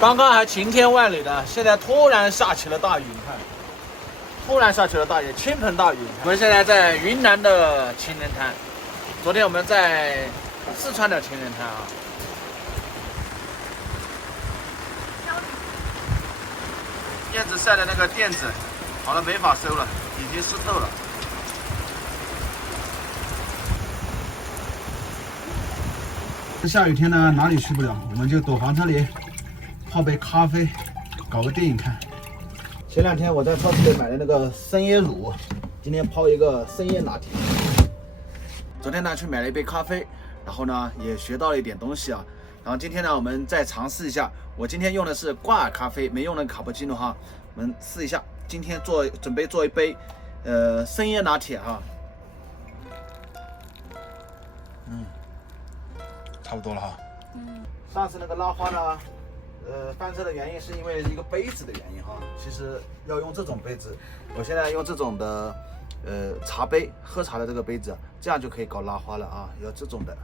刚刚还晴天万里的，现在突然下起了大雨，你看，突然下起了大雨，倾盆大雨。我们现在在云南的情人滩，昨天我们在四川的情人滩啊。燕子晒的那个垫子，好了没法收了，已经湿透了。下雨天呢，哪里去不了，我们就躲房车里泡杯咖啡，搞个电影看。前两天我在超市里买的那个生椰乳，今天泡一个生椰拿铁。昨天呢去买了一杯咖啡，然后呢也学到了一点东西啊。然后今天呢我们再尝试一下，我今天用的是挂耳咖啡，没用的卡布奇诺哈。我们试一下，今天准备做一杯生椰拿铁哈。差不多了哈。上次那个拉花呢，翻车的原因是因为一个杯子的原因哈。其实要用这种杯子，我现在用这种的茶杯，喝茶的这个杯子，这样就可以搞拉花了啊。要这种的。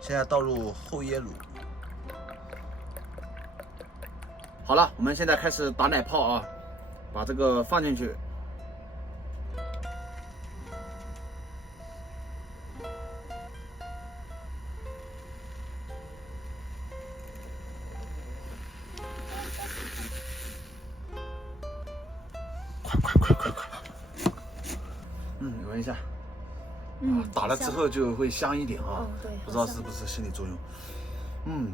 现在倒入厚椰乳。好了，我们现在开始打奶泡啊，把这个放进去。快！闻一下。打了之后就会香一点啊。对，不知道是不是心理作用。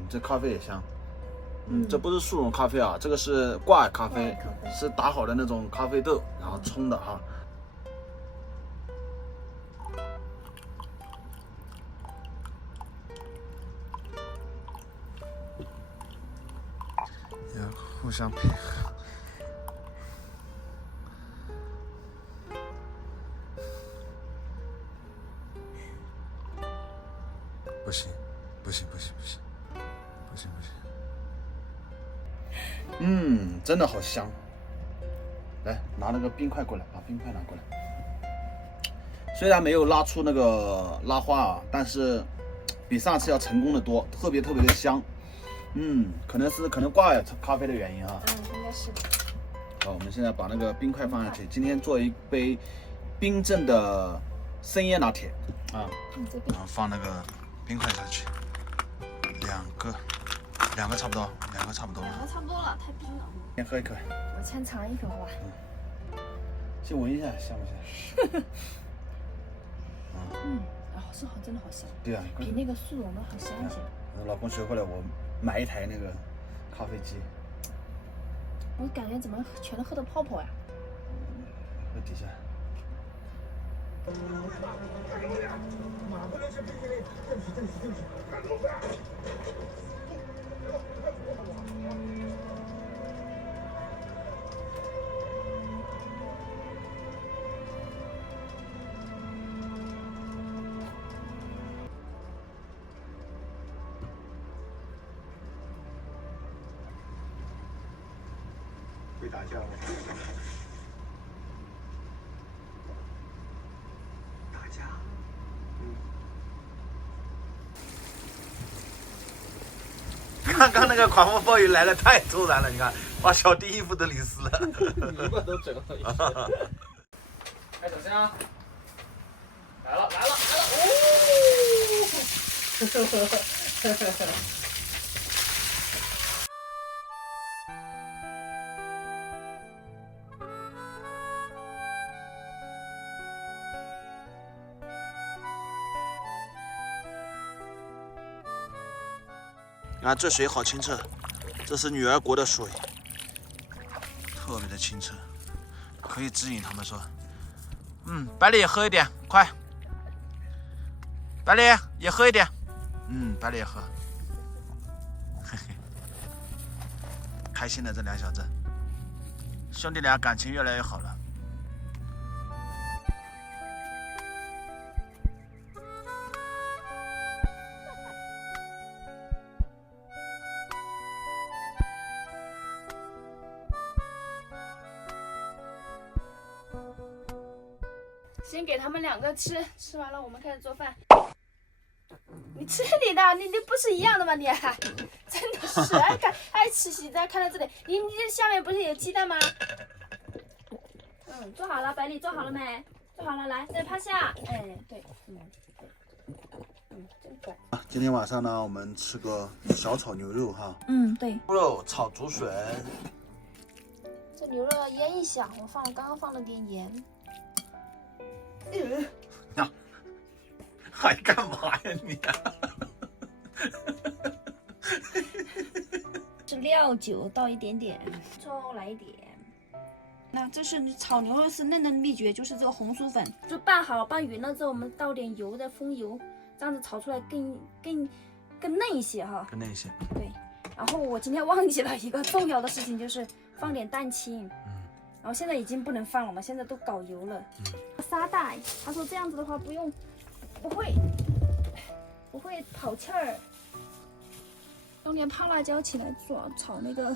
这咖啡也香。这不是速溶咖啡啊，这个是挂耳咖啡，是打好的那种咖啡豆，然后冲的哈。要互相配合。不行。真的好香。来，拿那个冰块过来，把冰块拿过来。虽然没有拉出那个拉花啊，但是比上次要成功的多，特别的香。可能挂耳咖啡的原因啊。应该是。好，我们现在把那个冰块放下去。今天做一杯冰镇的生椰拿铁啊。然后放那个冰块下去，两个差不多，两个差不多了，太冰了。先喝一口。我先尝一口，好吧。先闻一下，香不香？是好，真的好香。对啊，比那个速溶的好香一些。老公学会了，我买一台那个咖啡机。我感觉怎么全都喝的泡泡呀？喝底下。会打架吗？打架？刚刚那个狂风暴雨来的太突然了，你看，把小弟衣服都淋湿了。泥巴都整了一下。开小箱，来了！啊，这水好清澈，这是女儿国的水，特别的清澈，可以指引他们说，百里也喝一点，快，百里也喝一点，百里也喝，嘿嘿，开心的这两小子，兄弟俩感情越来越好了。行，先给他们两个吃，吃完了我们开始做饭。你吃你的，你不是一样的吗你？真的是爱吃西餐，看到这里，你这下面不是有鸡蛋吗？做好了，百里做好了没？做好了，来再趴下。哎，对，真乖。今天晚上呢，我们吃个小炒牛肉哈。对。猪肉炒竹笋。这牛肉要腌一下，我刚刚放了点盐。还干嘛呀你？是料酒倒一点点，葱来一点。那这是炒牛肉丝嫩嫩的秘诀，就是这个红薯粉。就拌好拌匀了之后，我们倒点油，再封油，这样子炒出来更嫩一些哈。更嫩一些。对。然后我今天忘记了一个重要的事情，就是放点蛋清。然后现在已经不能放了嘛，现在都搞油了。沙带，他说这样子的话不会跑气儿。用点泡辣椒起来炒那个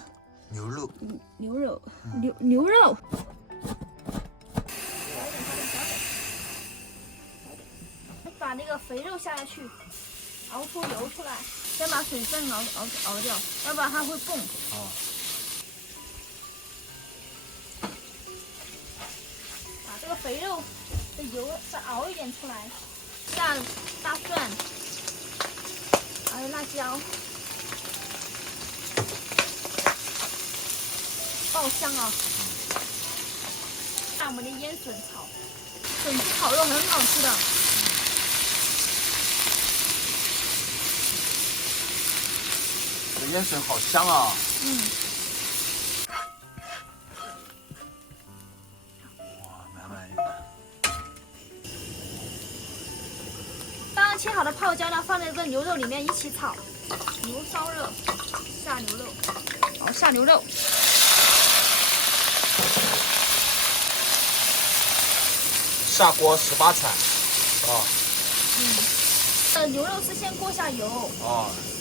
牛肉。牛肉。把那个肥肉下去，熬出油出来，先把水分熬掉，要不然它会蹦。把这个肥肉的油再熬一点出来，下大蒜，还有辣椒，爆香啊！下我们的腌笋炒，笋丝炒肉很好吃的。这腌笋好香啊！哇，满满一盘。刚刚切好的泡椒呢，放在这牛肉里面一起炒。牛烧肉，下牛肉，好下牛肉。下锅18铲。牛肉是先过下油。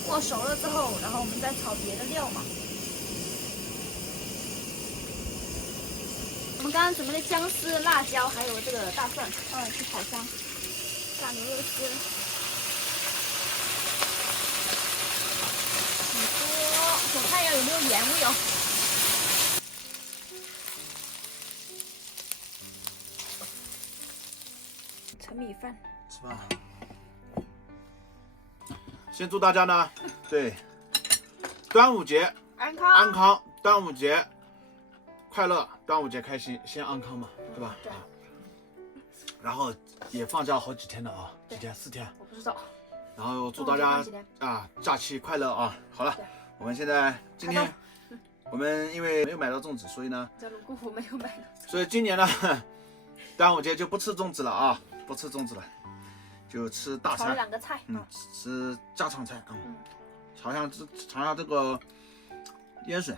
过熟了之后，然后我们再炒别的料嘛。我们刚刚准备的姜丝、辣椒还有这个大蒜，去炒香。下牛肉丝，起锅，我看一下有没有盐味哦。盛米饭，是吧？先祝大家呢，对，端午节安康，安康，端午节快乐，端午节开心，先安康嘛，对吧？对。然后也放假好几天了啊，几天？4天？我不知道。然后祝大家假期快乐啊！好了，我们现在今天我们因为没有买到粽子，所以呢，在泸沽湖没有买到。所以今年呢，端午节就不吃粽子了啊，不吃粽子了。就吃大餐，炒2个菜，吃家常菜，炒一下这个腌笋。